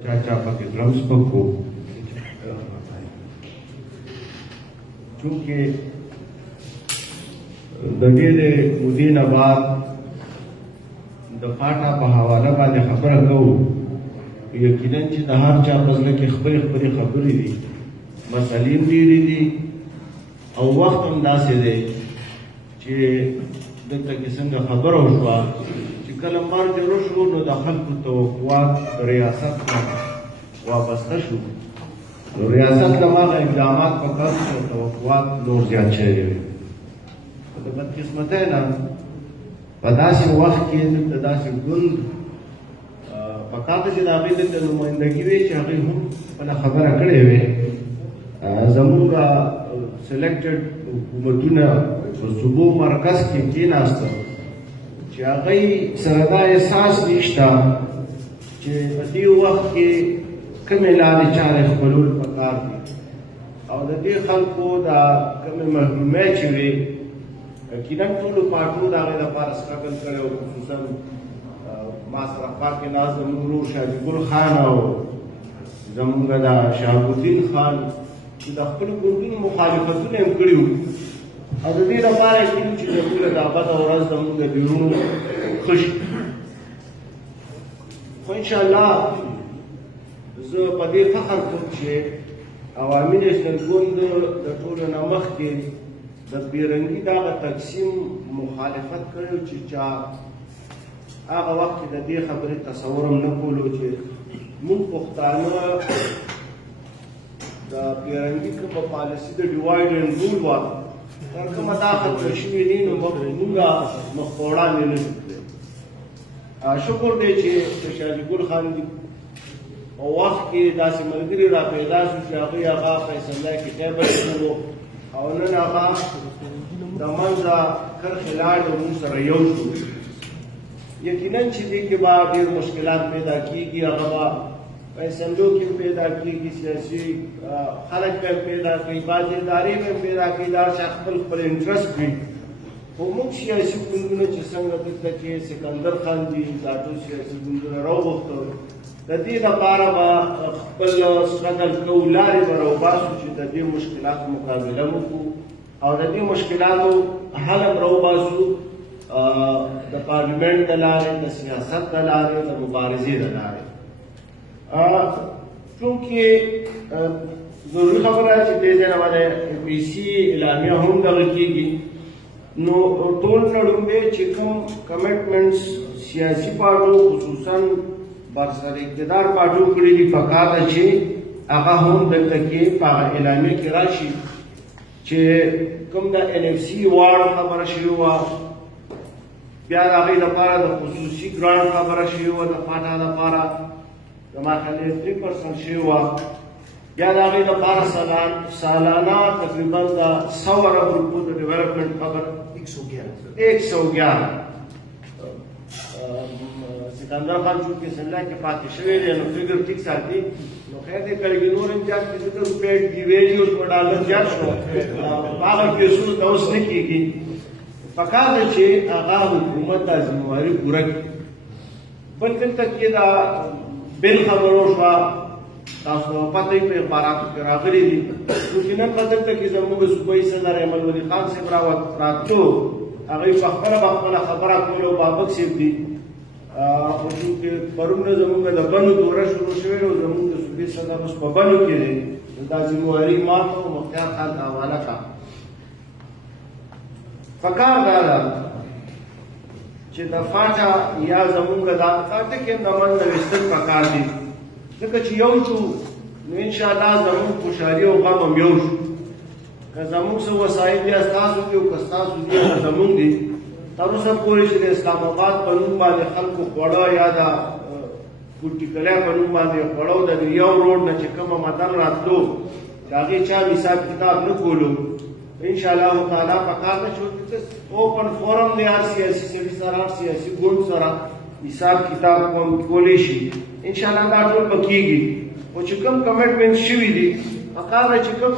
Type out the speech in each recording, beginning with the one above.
چاچا پکې ډرمز پکو چونکې د ډېرې مودې نه بعد د پاټا په حواله باندې خبره کوو. یقینا چې د هر چا په زړه کې خپلې خپلې خبرې دي، مسلې هم ډېرې دي او وخت هم داسې دی چې دلته کې څنګه خبره وشوه چې کله مرګ وشو نو د خلکو توقعات ریاست ته وابسته شو. نو ریاست له هغه اقدامات په کار چې توقعات نور زیات شوي وي. د بدقسمتۍ نه په داسې وخت کې دلته داسې ګوند په کار ته چې د هغې دلته نمایندګي وي چې هغوی هم خپله خبره کړې وې. زموږ سلیکټډ حکومتونه په صوبو مرکز کې کېناستل چې هغوی سره دا احساس نشته چې په دې وخت کې کومې لارې چارې خپلول پکار دي او د دې خلکو دا کومې محرومۍ چې وې یقینا ټولو پارټو د هغې لپاره سټرګل کړی او خصوصا ما سره خوا کې ناست زموږ ورور شاهد ګل خان او زموږ دا شهاب الدین خان چې د خپلو ګوندونو مخالفتونه یې کړي وو او د دې لپاره یې کړي چې زموږ دا بده ورځ زموږ د بیرونو ښه شي. خو انشاءالله زه په دې فخر کوم چې عوامي نیشنل ګوند د ټولو نه مخکې د بېرنګي دغه تقسیم مخالفت کړی چې چا هغه وخت کې د دې خبرې تصور هم نه کولو چې موږ پښتانه د بېرنګي کومه پالیسي د ډیوایډ اینډ رول وه تر کومه دا ختمه شوې نه نو موږ مخ په وړاندې نه شو تللی. شکر دی چې د شاهد ګل خان په وخت کې داسې ملګري را پیدا شو چې هغوی هغه فیصله کې ټیبل کړو او نن هغه د منځه کرښې لاړ او موږ سره یو شو. یقینا چې دې کې به ډېر مشکلات پیدا کېږي، هغه به فیصلو کې پیدا کېږي، سیاسي خلک به پیدا کوي، بعضې ادارې به پیدا کوي، دا هر چا خپل خپل انټرسټ وي. خو موږ سیاسي ګوندونه چې څنګه دلته کې سکندر خان دي دا ټول سیاسي ګوندونه راوغوښتل د دې لپاره به خپل سټرګل کوو، لارې به راوباسو چې د دې مشکلاتو مقابله وکړو او د دې مشکلاتو حل هم راوباسو د پارلیمنټ د لارې، د سیاست د لارې، د مبارزې د لارې. چونکې ضروري خبره چې دې ځای نه باندې پي سي اعلامیه هم دغه کېږي نو ټول نه لومړی چې کوم کمیټمنټس سیاسي پارټو خصوصا برسر اقتدار پارټو کړي دي پکار ده چې هغه هم دلته کې په هغه اعلامیه کې راشي چې کوم د NFC واړ خبره شوې وه، بیا د هغې لپاره د خصوصي ګرانټ خبره شوې وه د پاټا لپاره زما خیال 3% شوې وه، بیا د هغې لپاره سالانه تقریبا د 100 ارب روپو د ډیولپمنټ خبر 111 سکندر خان چونکې سنلا کې پاتې شوی دی نو فګر ټیک ساتي نو خیر دی کله کې نور هم زیات کړي ځکه روپۍ ډیویلي اوس په ډالر زیات شو په هغه پیسونو ته اوس نه کېږي. پکار ده چې هغه حکومت دا ذمهواري پوره کړي. بل دلته کې دا بل خبره وشوه تاسو ته پته یې په اخباراتو کې راغلي دي یقینا په دلته کې زموږ صوبایي صدر احمد ولي خان صاحب راتلو هغوی په خپله خبره کوله او بابک صاحب دي خو چونکې پرون نه زموږ د بنو دوره شروع شوې او زموږ د صوبې صدر اوس په بنو کې دی دا ذمهواري ما ته مختار خان ته حواله کړه. پکار دا ده چې د پاټا یا زموږ دا ټکي د منځه ویستل پکار دي ځکه چې یو شو نو انشاءالله زموږ خوشحالي او غم هم یو شو. که زموږ څه وسایل دي ستاسو دي او که ستاسو دي زموږ دي تر اوسه پورې چې د اسلام آباد په نوم باندې خلکو خوړه یا د کوټیکلی په نوم باندې خوړه د یو روډ نه چې کومه متن راتلو د هغې چا حساب کتاب نه کولو. انشاءالله تعالی پکار ده چې اوپن فورم دی هر سیاسي سړي سره هر سیاسي ګوند سره حساب کتاب کولی شي. انشاءالله دا ټول به کېږي. خو چې کوم کمیټمنټ شوي دي پکار ده چې کوم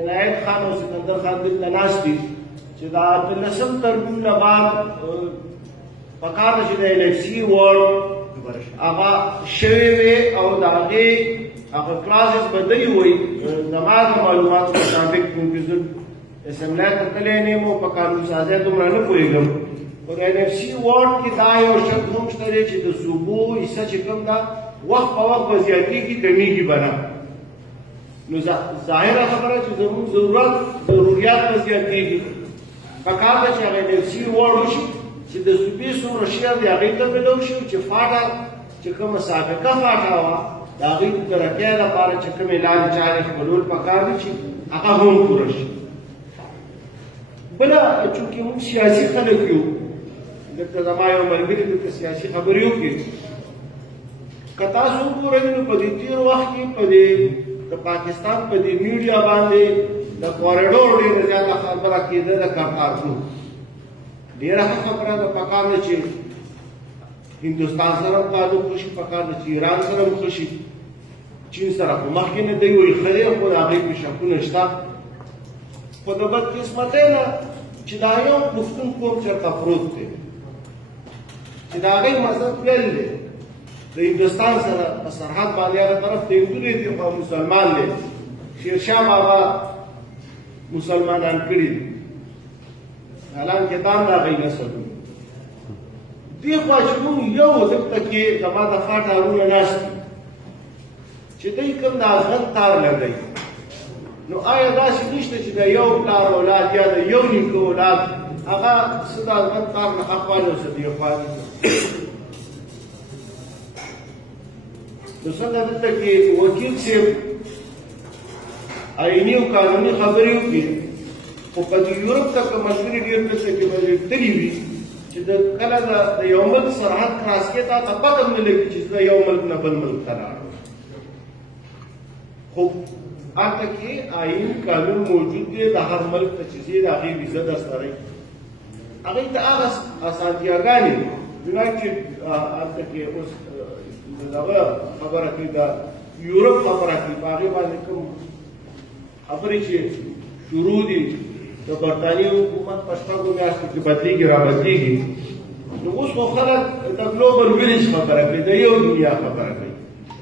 عنایت خان او سکندر خان دلته ناست دي چې دا 18 ترمیم نه بعد پکار ده چې د NFC واړ د هغه شوی وي او د هغې هغه کلاسز به دی وایي زما د معلوماتو مطابق کومکې زه اسمبلی ته تللی نه یم او په قانون سازۍ دومره نه پوهېږم خو د NFC واټ کې دا یو شرط هم شته دی چې د صوبو حصه چې کوم ده وخت په وخت به زیاتېږي کمیږي به نه نو ظاهره خبره چې زموږ ضروریات به زیاتېږي پکار ده چې هغه NFC واټ وشي چې د صوبې څومره شیر دی هغې ته ملو شي چې فاټه چې کومه سابقه فاټه وه د هغې د ترقۍ لپاره چې کومې لارې چارې خپلول پکار دي چې هغه هم پوره شي بله چونکې موږ سیاسي خلک یو دلته زما یو ملګري دلته سیاسي خبرې وکړي که تاسو وګورئ نو په دې تېر وخت کې په دې د پاکستان په دې میډیا باندې د کوریډور ډېره زیاته خبره کېده د کارکارکو ډېره ښه خبره ده پکار ده چې هندوستان سره هم تعلق وشي پکار ده چې ایران سره هم ښه شي چین سره خو مخکې نه دی وایي ښه دی خو د هغې پې شکونه شته خو د بدقسمتۍ نه چې دا یو پښتون قوم چېرته پروت دی چې د هغې مذهب بل دی د هندوستان سره په سرحد باندې هغه طرف ته هندو دی خو مسلمان دی شیرشاه بابا مسلمانان کړي دي حالانکې دا هم د هغې نسل و دې خوا چې موږ یو دلته کې زما د خوا ټارونه ناست دي چې دوی کوم د افغان تار لګوي نو آیا داسې نشته چې د یو پلار اولاد یا د یو نیکه اولاد هغه څه د افغان تار نه اخواني او څه دې اخواني نو څنګه دلته کې وکیل صاحب آئیني او قانوني خبرې وکړي خو په دې یورپ ته که ملګري ډېر دلته کې به تللي وي چې کله د یو ملک سرحد کراس کې تا ته پته نه لګي چې د یو ملک نه بل ملک ته لاړ خو هلته کې آئین قانون موجود دی د هر ملک ته چې ځې د هغې ویزه درسته رهي هغې ته هغه اسانتیاګانې یونایټډ هلته کې اوس د هغه خبره کوي د یورپ خبره کوي په هغې باندې کوم خبرې چې شروع دي د برطانیې حکومت په شپږو میاشتو کې بدلېږي را بدلېږي نو اوس خو خلک د ګلوبل ویلیج خبره کوي د یو دنیا خبره کوي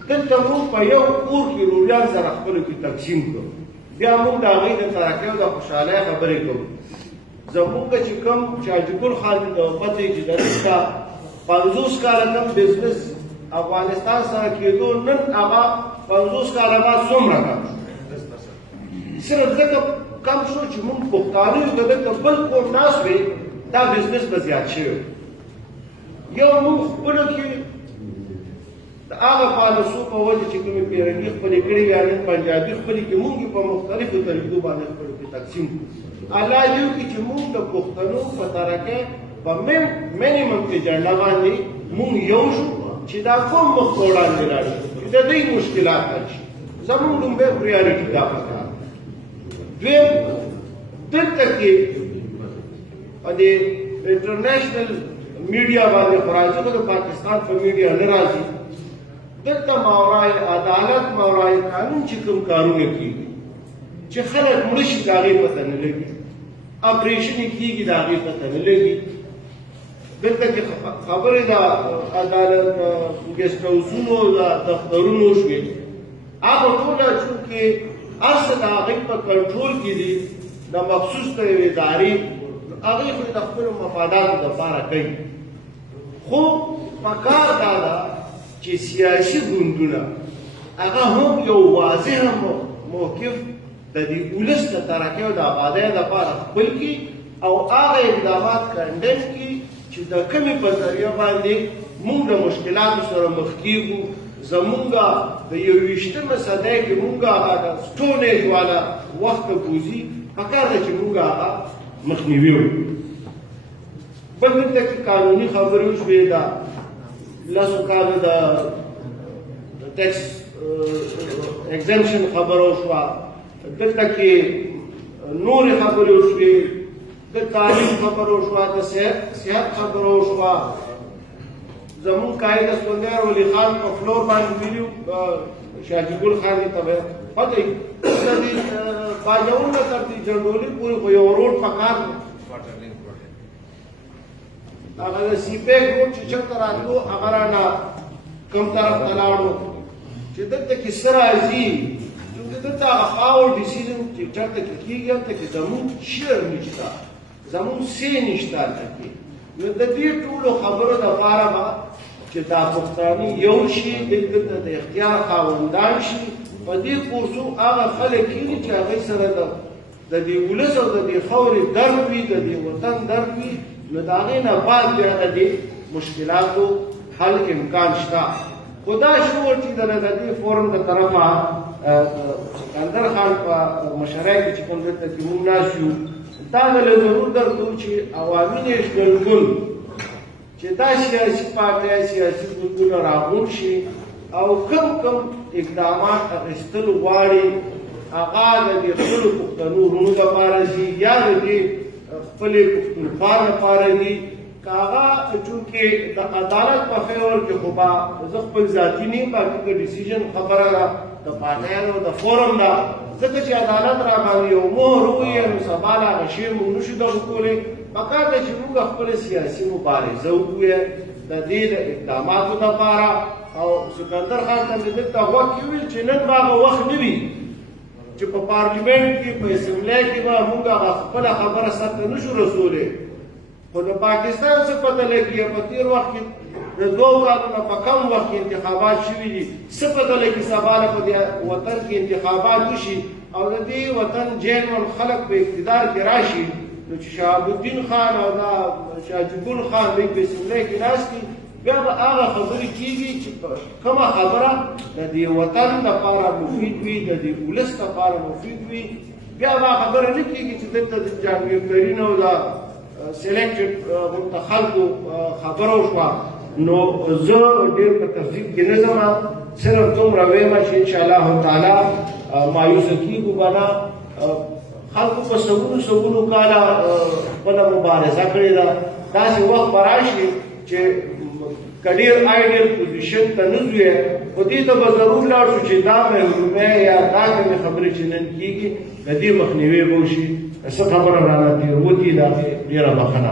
دلته موږ په یو کور کې روریان سره خپلو کې تقسیم کړو بیا موږ د هغوی د ترقۍ او د خوشحالۍ خبرې کوو زموږ چې کوم شاهجګل خان د وفتې چې دلته 50 کاله کم بزنس افغانستان سره کېدو نن هغه 50 کاله بعد څومره کم صرف ځکه کم شو چې موږ پښتانه یو که دلته بل قوم ناست وي دا بزنس به زیات شوی یو موږ خپلو کې د هغه پالیسو په وجه چې کومې پیرنګي خپلې کړې وي نن پنجابي خپلې کې موږ په مختلفو طریقو باندې خپلو کې تقسیم کړو الله یو کې چې موږ د پښتنو په ترقۍ په منیمم ایجنډا باندې موږ یو شو چې دا کوم مخ ته وړاندې لاړ شي چې د دوی مشکلات حل شي زموږ لومبی پریارټي دا پکار دویم دلته کې په دې انټرنیشنل میډیا باندې خو راځي خو د پاکستان په میډیا نه راځي دلته ماورای عدالت ماورای قانون چې کوم کارونه کېږي چې خلک مړه شي د هغې پته نه لګي اپریشن یې کېږي د هغې پته نه لګي دلته کې خبرې د عدالت ګیسټ هاوسونو د دفترونو شوې هغه ټوله چونکې هر څه د هغې په کنټرول کې دي د مخصوص د یوې ادارې هغې خو د خپلو مفاداتو دپاره کوي خو پکار دا ده چې سیاسي ګوندونه هغه هم یو واضح موقف د دې ولس د ترقۍ او د آبادۍ لپاره خپل کړي او هغه اقدامات کنډم کړي چې د کومې په ذریعه باندې موږ د مشکلاتو سره مخ کېږو زمونږ د 21مه صدۍ کې موږ هغه د سټون ایج والا وخت ته بوځي پکار ده چې موږ هغه مخنیوي وکړو بل دلته کې قانوني خبرې وشوې ده لسو کالو د ټیکس ایگزمپشن خبره وشوه دلته کې نورې خبرې وشوې د تعلیم خبره وشوه د صحت خبره وشوه زمون قائد اسفندیار ولی خان په فلور باندې ویلو شاهجګل خان ته پته دې باجوړ نه تر دې جنډولي پورې خو یو روډ پکار هغه سی پیک روډ چې چتر راتلو هغه نه کوم طرف ته لاړو چې دلته کې څه راځي چې دلته هغه پاور ډیسیژن چې چېرته کې کېږي هلته کې زمونږ شعر نشته زمونږ سی نشته هلته کې نو د دې ټولو خبرو دپاره به چې دا پښتانه یو شي دلته د اختیار خاوندان شي په دې کورسو هغه خلک کېږي چې هغوی سره د دې ولس او د دې خاورې درد وي د دې وطن درد وي نو د هغې نه بعد بیا د دې مشکلاتو حل امکان شته خو دا شعور چې د دې فورم د طرفه سکندر خان په مشرۍ کې چې کوم دلته کې موږ ناست یو دا به له ضرور درته چې عوامي نیشنل ګوند چې دا سیاسي پارټۍ سیاسي ګوندونه راغونډ شي او کم اقدامات اخیستل غواړي هغه د دې خپلو پښتنو وروڼو لپاره دي یا د دې خپلې پښتونخوا لپاره دي که هغه چونکې د عدالت په فیور کې خو به زه خپل ذاتي نه یم باقي د ډیسیژن خبره ده د پارټیانو د فورم ده ځکه چې عدالت راباندې یو مهر ووایي نو سبا له هغه شی موږ نشو دغه کولی پکار ده چې موږ خپله سیاسي مبارزه وکړو د دې د اقداماتو دپاره او سکندر خان ته مې دلته غوږ کې وویل چې نن به هغه وخت نه وي چې په پارلیمنټ کې په اسمبلی کې به موږ هغه خپله خبره سرته نشو رسولی خو د پاکستان څه پته لګي په تېر وخت کې د 2 کالو نه په کم وخت کې انتخابات شوي دي څه پته لګي سبا له په دې وطن کې انتخابات وشي او د دې وطن جینون خلک په اقتدار کې راشي نو چې شهاب الدین خان او دا شاهجګل خان دوی په اسمبلی کې ناست دي بیا به هغه خبرې کېږي چې کومه خبره د دې وطن لپاره مفید وي د دې ولس لپاره مفید وي بیا به خبره نه کېږي چې دلته د جامعهکرین او د سلیکټډ غونته خلکو خبره وشوه نو زه ډېر په تفصیل کې نه ځم صرف دومره ویم چې انشاءالله تعالی مایوسه کېږو به نه خلکو په سلونو کاله خپله مبارزه کړې ده داسې وخت به راشي چې که ډېر آیډیل پوزیشن ته نه ځو خو دې ته به ضرور لاړ شو چې دا محرومۍ یا دا کومې خبرې چې نن کېږي د دې مخنیوی به وشي څه خبره رانه تېروتې ده ډېره بښنه